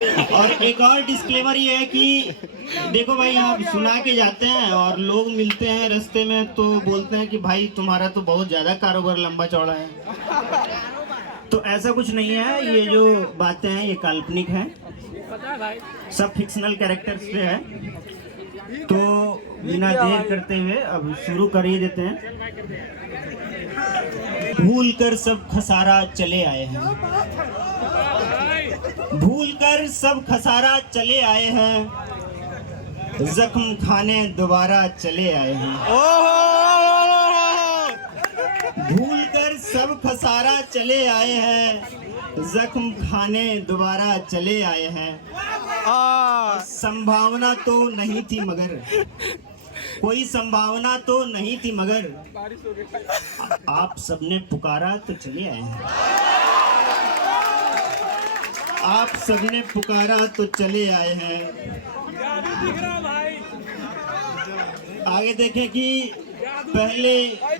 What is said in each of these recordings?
और एक और डिस्क्लेमर ये है कि देखो भाई, आप सुना के जाते हैं और लोग मिलते हैं रास्ते में तो बोलते हैं कि भाई तुम्हारा तो बहुत ज़्यादा कारोबार लंबा चौड़ा है। तो ऐसा कुछ नहीं है, ये जो बातें हैं ये काल्पनिक हैं, सब फिक्शनल कैरेक्टर्स पे है। तो बिना देर करते हुए अब शुरू कर ही देते हैं। भूल कर सब खसारा चले आए हैं, भूल कर सब खसारा चले आए हैं, जख्म खाने दोबारा चले आए हैं। भूल कर सब खसारा चले आए हैं, जख्म खाने दोबारा चले आए हैं। संभावना तो नहीं थी मगर, कोई संभावना तो नहीं थी मगर, आप सबने पुकारा तो चले आए हैं। आप सबने पुकारा तो चले आए हैं। आगे देखें कि पहले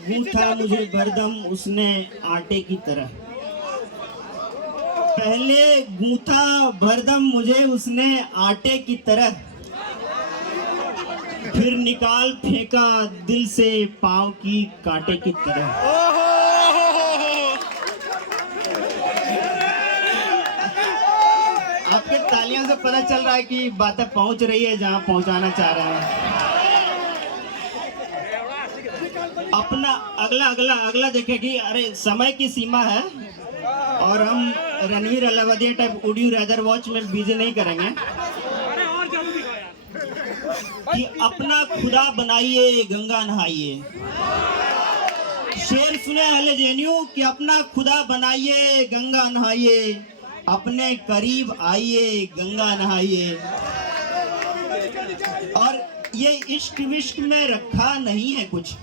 गूंथा मुझे बरदम उसने आटे की तरह, पहले गूंथा भरदम मुझे उसने आटे की तरह, फिर निकाल फेंका दिल से पांव की कांटे की तरह। आपके तालियों से पता चल रहा है कि बातें पहुंच रही है जहां पहुंचाना चाह रहे हैं। अपना अगला अगला अगला देखे कि अरे समय की सीमा है और हम Ranveer Allahabadi type would you rather watch में बिजी नहीं करेंगे कि अपना खुदा बनाइए गंगा नहाइए। शेर सुने अहले जेएनयू कि अपना खुदा बनाइए गंगा नहाइए, अपने करीब आइए गंगा नहाइए। और ये इश्क विश्क में रखा नहीं है कुछ,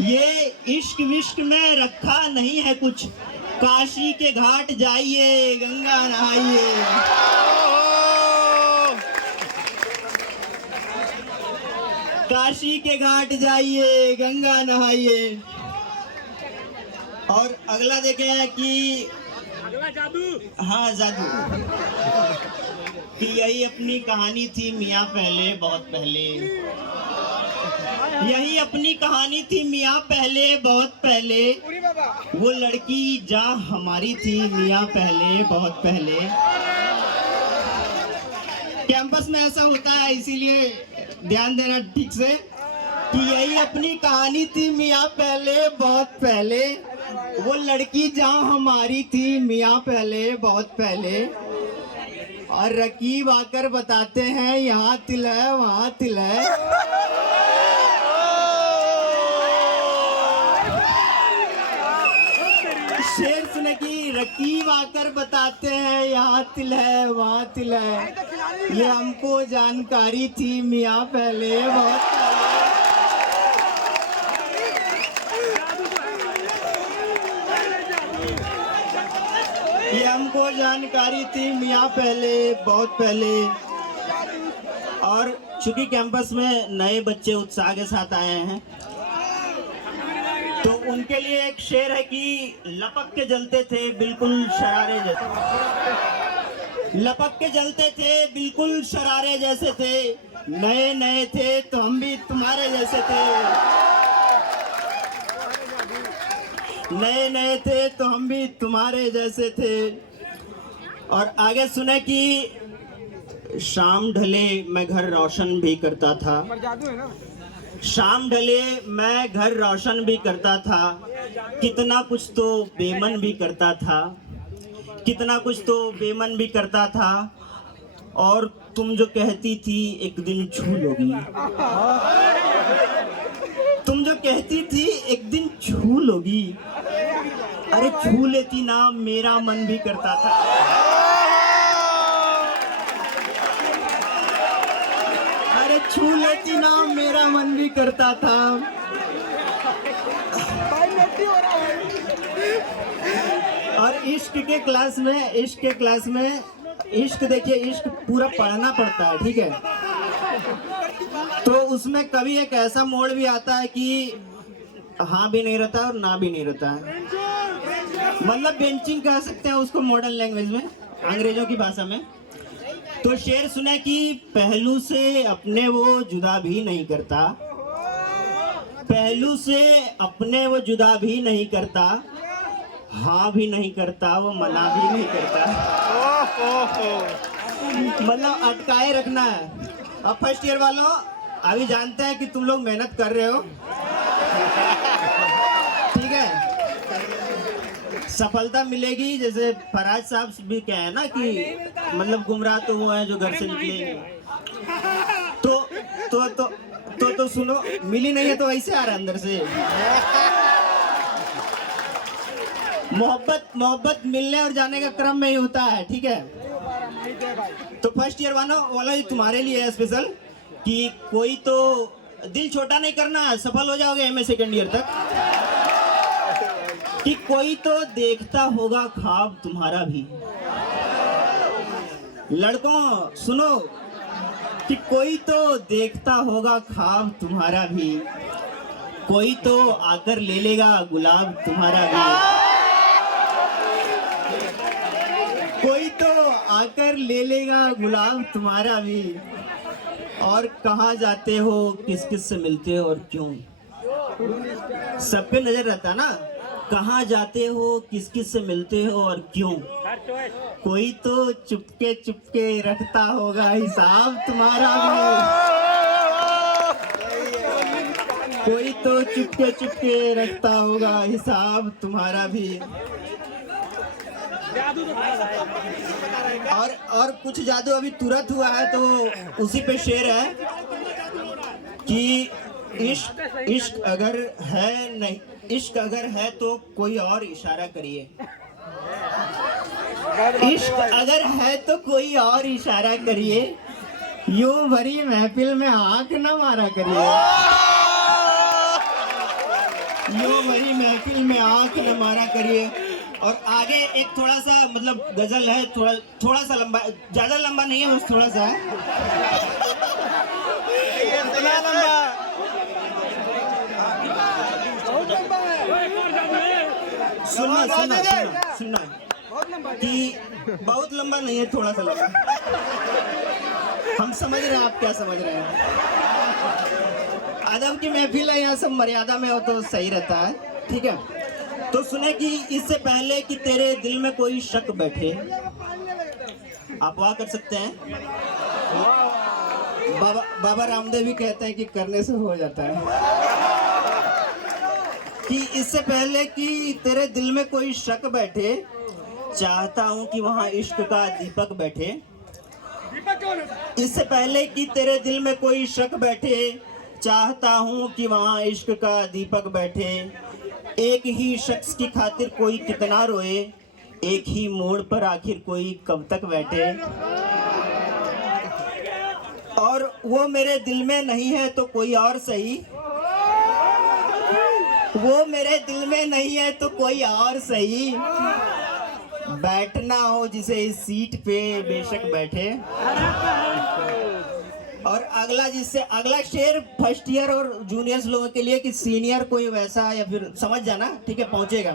ये इश्क विश्क में रखा नहीं है कुछ, काशी के घाट जाइए गंगा नहाइए। काशी के घाट जाइए गंगा नहाइए। और अगला देखें कि अगला जादू, हाँ जादू, कि यही अपनी कहानी थी मियाँ पहले बहुत पहले, यही अपनी कहानी थी मियाँ पहले बहुत पहले, वो लड़की जा हमारी थी मियाँ पहले बहुत पहले। कैंपस में ऐसा होता है, इसीलिए ध्यान देना ठीक से कि यही अपनी कहानी थी मियाँ पहले बहुत पहले, वो लड़की जहाँ हमारी थी मियाँ पहले बहुत पहले। और रकीब आकर बताते हैं यहाँ तिल है वहाँ तिल है। शेर सुने की रकीब आकर बताते हैं यहाँ तिल है वहाँ तिल है, ये हमको जानकारी थी मियाँ पहले बहुत पहले। ये हमको जानकारी थी मियाँ पहले बहुत पहले। और चूंकि कैंपस में नए बच्चे उत्साह के साथ आए हैं तो उनके लिए एक शेर है कि लपक के जलते थे बिल्कुल शरारे जैसे, लपक के जलते थे बिल्कुल शरारे जैसे थे, नए नए थे तो हम भी तुम्हारे जैसे थे, नए नए थे तो हम भी तुम्हारे जैसे थे। और आगे सुने कि शाम ढले मैं घर रोशन भी करता था, शाम ढले मैं घर रोशन भी करता था, कितना कुछ तो बेमन भी करता था, कितना कुछ तो बेमन भी करता था। और तुम जो कहती थी एक दिन छू लोगी, तुम जो कहती थी एक दिन छू लोगी, अरे छू लेती ना मेरा मन भी करता था। अरे छू लेती ना मेरा मन भी करता था। और इश्क के क्लास में, इश्क के क्लास में, इश्क देखिए, इश्क पूरा पढ़ना पड़ता है, ठीक है। तो उसमें कभी एक ऐसा मोड़ भी आता है कि हाँ भी नहीं रहता और ना भी नहीं रहता है, मतलब बेंचिंग कह सकते हैं उसको मॉडर्न लैंग्वेज में। अंग्रेजों की भाषा में। तो शेर सुना कि पहलू से अपने वो जुदा भी नहीं करता, पहलू से अपने वो जुदा भी नहीं करता, हाँ भी नहीं करता, वो मना भी नहीं करता। मतलब अटकाए रखना है। अब फर्स्ट ईयर वालों अभी जानते हैं कि तुम लोग मेहनत कर रहे हो, ठीक है, सफलता मिलेगी। जैसे फराज साहब भी क्या है ना कि मतलब गुमराह तो वो है जो घर से निकले, तो सुनो, मिली नहीं है तो ऐसे आ रहा है अंदर से। मोहब्बत मिलने और जाने का क्रम में ही होता है, ठीक है। तो फर्स्ट ईयर वाला तुम्हारे लिए है स्पेशल कि कोई तो दिल छोटा नहीं करना, सफल हो जाओगे एमए सेकेंड ईयर तक। कि कोई तो देखता होगा ख्वाब तुम्हारा भी। लड़कों सुनो कि कोई तो देखता होगा ख्वाब तुम्हारा भी, कोई तो आकर ले लेगा गुलाब तुम्हारा भी, कोई तो आकर ले लेगा गुलाब तुम्हारा भी। और कहाँ जाते हो, किस किस से मिलते हो और क्यों, सब पे नजर रहता है ना। कहाँ जाते हो, किस किस से मिलते हो और क्यों, कोई तो चुपके चुपके रखता होगा हिसाब तुम्हारा भी, कोई तो चुपके चुपके रखता होगा हिसाब तुम्हारा भी। और कुछ जादू अभी तुरंत हुआ है तो उसी पे शेर है कि इश्क अगर है नहीं, इश्क अगर है तो कोई और इशारा करिए, इश्क अगर है तो कोई और इशारा करिए, यूं भरी महफिल में आंख न मारा करिए, यूं भरी महफिल में आंख न मारा करिए। और आगे एक थोड़ा सा मतलब गजल है, थोड़ा सा लंबा, ज्यादा लंबा नहीं है, बस थोड़ा सा है। सुनना कि बहुत लंबा नहीं है, थोड़ा सा लंबा। हम समझ रहे हैं आप क्या समझ रहे हैं। अदब की महफिल है, यहाँ सब मर्यादा में हो तो सही रहता है, ठीक है। तो सुने कि इससे पहले कि तेरे दिल में कोई शक बैठे, आप वाह कर सकते हैं। बाबा रामदेव भी कहते हैं कि करने से हो जाता है। कि इससे पहले कि तेरे दिल में कोई शक बैठे, चाहता हूं कि वहां इश्क का दीपक बैठे। इससे पहले कि तेरे दिल में कोई शक बैठे, चाहता हूं कि वहां इश्क का दीपक बैठे। एक ही शख्स की खातिर कोई कितना रोए, एक ही मोड़ पर आखिर कोई कब तक बैठे। और वो मेरे दिल में नहीं है तो कोई और सही, वो मेरे दिल में नहीं है तो कोई और सही, बैठना हो जिसे इस सीट पे बेशक बैठे। और अगला शेर फर्स्ट ईयर और जूनियर्स लोगों के लिए कि सीनियर कोई वैसा या फिर समझ जाना, ठीक है, पहुंचेगा।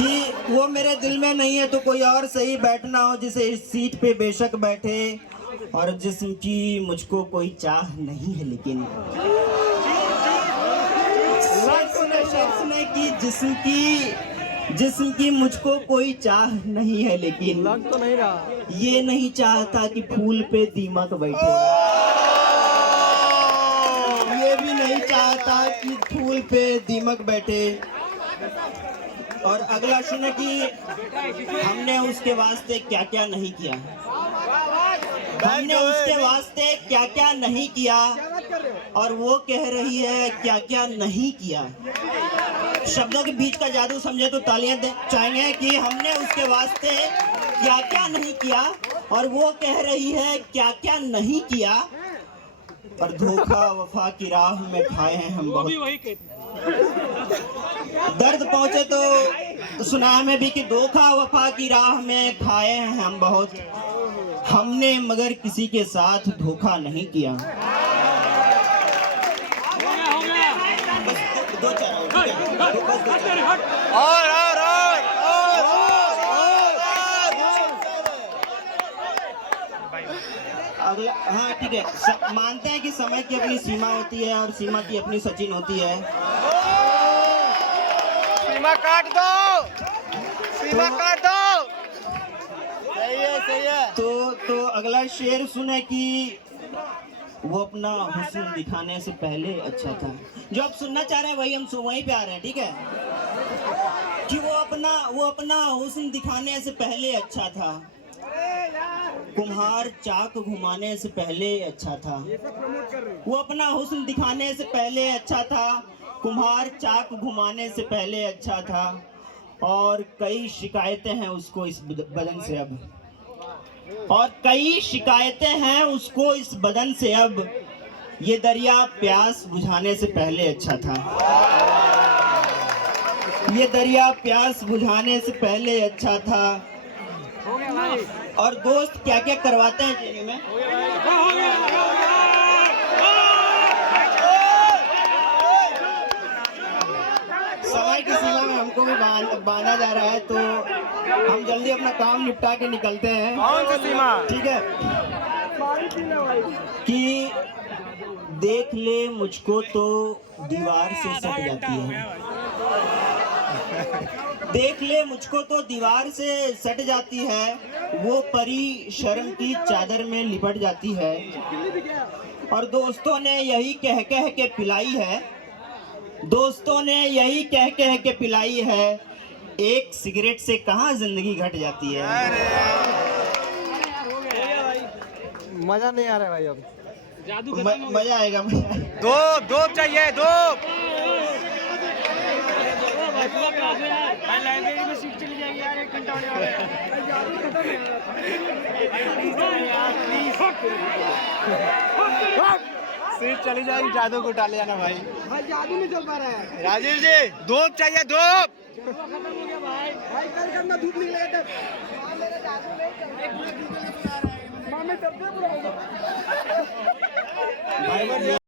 कि वो मेरे दिल में नहीं है तो कोई और सही, बैठना हो जिसे इस सीट पे बेशक बैठे। और जिस्म की मुझको कोई चाह नहीं है लेकिन, सुने कि जिस्म की मुझको कोई चाह नहीं है लेकिन, लग तो नहीं रहा, ये नहीं चाहता कि फूल पे दीमक बैठे, ये भी नहीं चाहता कि फूल पे दीमक बैठे। और अगला सुने कि हमने उसके वास्ते क्या क्या नहीं किया, हमने उसके वास्ते क्या क्या नहीं किया, और वो कह रही है क्या क्या नहीं किया। शब्दों के बीच का जादू समझे तो तालियां चाहेंगे कि हमने उसके वास्ते क्या क्या नहीं किया, और वो कह रही है क्या क्या नहीं किया। और धोखा वफा की राह में खाए हैं हम बहुत, दर्द पहुंचे तो सुना में भी कि धोखा वफा की राह में खाए हैं हम बहुत, हमने मगर किसी के साथ धोखा नहीं किया। दो चार और अगला, हाँ ठीक है, मानते हैं कि समय की अपनी सीमा होती है और सीमा की अपनी सचिन होती है। सीमा काट दो, सीमा काट दो। सही है, सही है। तो अगला शेर सुने कि वो अपना हुस्न दिखाने से पहले अच्छा था। जो आप सुनना चाह रहे हैं वही हम वहीं पे आ रहे हैं, ठीक है, कि वो अपना हुस्न दिखाने से पहले अच्छा था, कुम्हार चाक घुमाने से पहले अच्छा था। वो अपना हुस्न दिखाने से पहले अच्छा था, कुम्हार चाक घुमाने से पहले अच्छा था, और कई शिकायतें हैं उसको इस बदन से अब, और कई शिकायतें हैं उसको इस बदन से अब, ये दरिया प्यास बुझाने से पहले अच्छा था, ये दरिया प्यास बुझाने से पहले अच्छा था। और दोस्त क्या क्या करवाते हैं जेल में, समय की सीमा में हमको भी बांधा जा रहा है, तो हम जल्दी अपना काम निपटा के निकलते हैं। कौन सी सीमा? ठीक है, कि देख ले मुझको तो दीवार से सट जाती है, देख ले मुझको तो दीवार से सट जाती है, वो परी शर्म की चादर में लिपट जाती है। और दोस्तों ने यही कह कह के पिलाई है, दोस्तों ने यही कह कह के पिलाई है, एक सिगरेट से कहाँ जिंदगी घट जाती है। मजा नहीं आ रहा है भाई अब। मजा आएगा। दो चाहिए, दो। लाइब्रेरी में सीट चली जाएगी यार, 1 घंटा होने वाला है। सीट चली जाएगी, जादू को उठा ले जाना भाई। भाई जादू नहीं चल पा रहा है। राजीव जी, दो चाहिए, दो। खत्म हो गया भाई। भाई कल करना, धूप निकलेगा तब। मेरा जादू नहीं चल रहा है। माँ मैं तब से बुरा होगा।